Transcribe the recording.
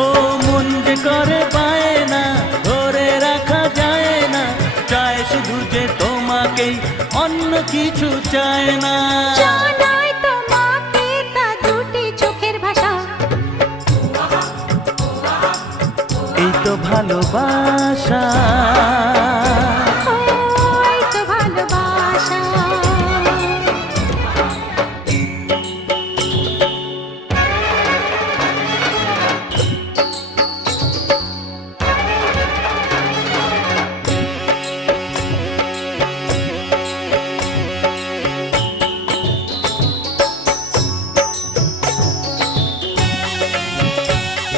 ও মন যে করে পায় না, ধরে রাখা যায় না, চায় শুধু যে তোমাকেই, অন্য কিছু চায় না। জানাই তোমাকে তা দুটি চোখের ভাষা, এই তো ভালোবাসা।